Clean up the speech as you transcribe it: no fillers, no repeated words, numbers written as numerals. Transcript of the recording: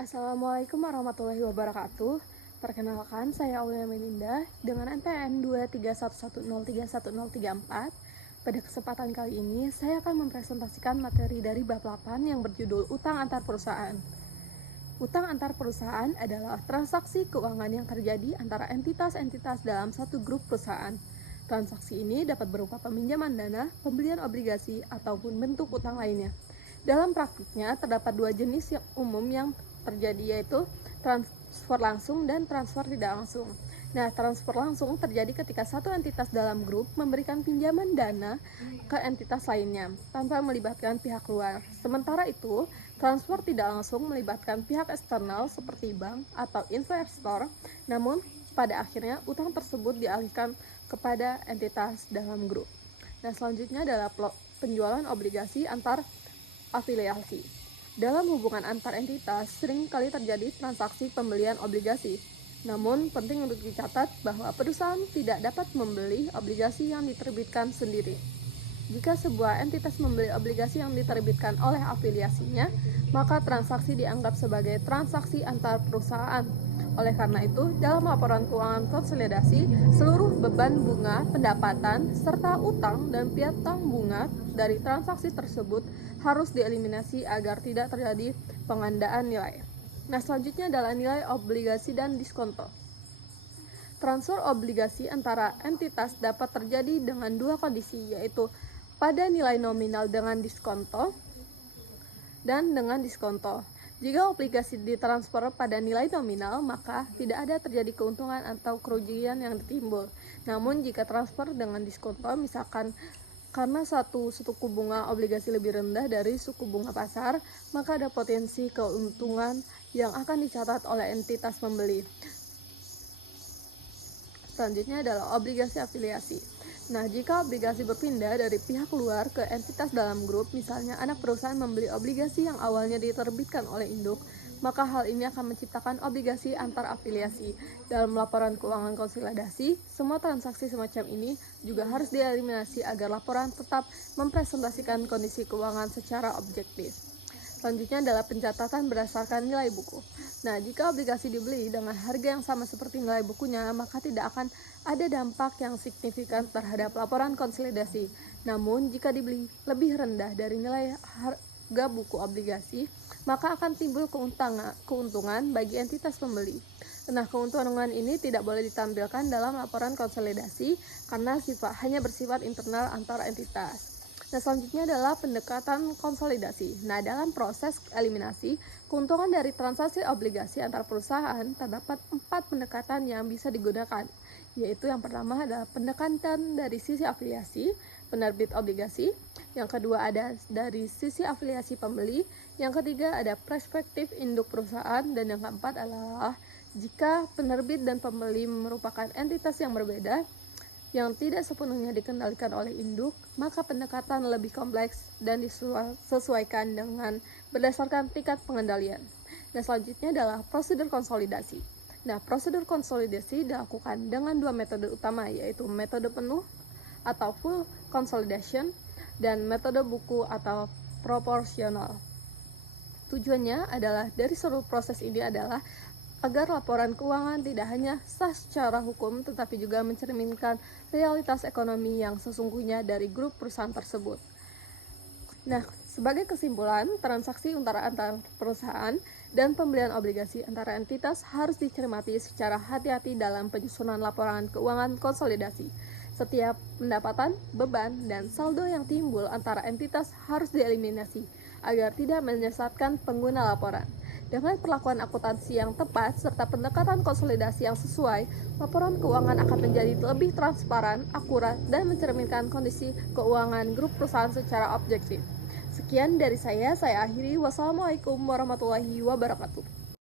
Assalamualaikum warahmatullahi wabarakatuh. Perkenalkan, saya Aulia Melinda dengan NPM 231103134. Pada kesempatan kali ini, saya akan mempresentasikan materi dari bab 8 yang berjudul Utang Antar Perusahaan. Utang antar perusahaan adalah transaksi keuangan yang terjadi antara entitas-entitas dalam satu grup perusahaan. Transaksi ini dapat berupa peminjaman dana, pembelian obligasi, ataupun bentuk utang lainnya. Dalam praktiknya, terdapat dua jenis yang umum yang terjadi, yaitu transfer langsung dan transfer tidak langsung. Nah, transfer langsung terjadi ketika satu entitas dalam grup memberikan pinjaman dana ke entitas lainnya tanpa melibatkan pihak luar. Sementara itu, transfer tidak langsung melibatkan pihak eksternal seperti bank atau investor, namun pada akhirnya utang tersebut dialihkan kepada entitas dalam grup. Nah, selanjutnya adalah penjualan obligasi antar afiliasi. Dalam hubungan antar entitas, sering kali terjadi transaksi pembelian obligasi. Namun, penting untuk dicatat bahwa perusahaan tidak dapat membeli obligasi yang diterbitkan sendiri. Jika sebuah entitas membeli obligasi yang diterbitkan oleh afiliasinya, maka transaksi dianggap sebagai transaksi antar perusahaan. Oleh karena itu, dalam laporan keuangan konsolidasi, seluruh beban bunga, pendapatan, serta utang dan piutang bunga dari transaksi tersebut harus dieliminasi agar tidak terjadi pengandaan nilai. Nah, selanjutnya adalah nilai obligasi dan diskonto. Transfer obligasi antara entitas dapat terjadi dengan dua kondisi, yaitu pada nilai nominal dengan diskonto dan dengan diskonto. Jika obligasi ditransfer pada nilai nominal, maka tidak ada terjadi keuntungan atau kerugian yang timbul. Namun, jika transfer dengan diskonto, misalkan karena suku bunga obligasi lebih rendah dari suku bunga pasar, maka ada potensi keuntungan yang akan dicatat oleh entitas pembeli. Selanjutnya adalah obligasi afiliasi. Nah, jika obligasi berpindah dari pihak luar ke entitas dalam grup, misalnya anak perusahaan membeli obligasi yang awalnya diterbitkan oleh induk, maka hal ini akan menciptakan obligasi antar afiliasi. Dalam laporan keuangan konsolidasi, semua transaksi semacam ini juga harus dieliminasi agar laporan tetap mempresentasikan kondisi keuangan secara objektif. Selanjutnya adalah pencatatan berdasarkan nilai buku. Nah, jika obligasi dibeli dengan harga yang sama seperti nilai bukunya, maka tidak akan ada dampak yang signifikan terhadap laporan konsolidasi. Namun, jika dibeli lebih rendah dari nilai harga buku obligasi, maka akan timbul keuntungan bagi entitas pembeli. Nah, keuntungan ini tidak boleh ditampilkan dalam laporan konsolidasi karena hanya bersifat internal antar entitas. Nah, selanjutnya adalah pendekatan konsolidasi. Nah, dalam proses eliminasi keuntungan dari transaksi obligasi antar perusahaan, terdapat 4 pendekatan yang bisa digunakan, yaitu yang pertama adalah pendekatan dari sisi afiliasi, penerbit obligasi, yang kedua ada dari sisi afiliasi pembeli, yang ketiga ada perspektif induk perusahaan, dan yang keempat adalah jika penerbit dan pembeli merupakan entitas yang berbeda, yang tidak sepenuhnya dikendalikan oleh induk, maka pendekatan lebih kompleks dan disesuaikan dengan berdasarkan tingkat pengendalian. Nah, selanjutnya adalah prosedur konsolidasi. Nah, prosedur konsolidasi dilakukan dengan dua metode utama, yaitu metode penuh atau full consolidation dan metode buku atau proporsional. Tujuannya adalah dari seluruh proses ini adalah agar laporan keuangan tidak hanya sah secara hukum, tetapi juga mencerminkan realitas ekonomi yang sesungguhnya dari grup perusahaan tersebut. Nah, sebagai kesimpulan, transaksi antar perusahaan dan pembelian obligasi antara entitas harus dicermati secara hati-hati dalam penyusunan laporan keuangan konsolidasi. Setiap pendapatan, beban, dan saldo yang timbul antara entitas harus dieliminasi agar tidak menyesatkan pengguna laporan. Dengan perlakuan akuntansi yang tepat serta pendekatan konsolidasi yang sesuai, laporan keuangan akan menjadi lebih transparan, akurat, dan mencerminkan kondisi keuangan grup perusahaan secara objektif. Sekian dari saya akhiri. Wassalamualaikum warahmatullahi wabarakatuh.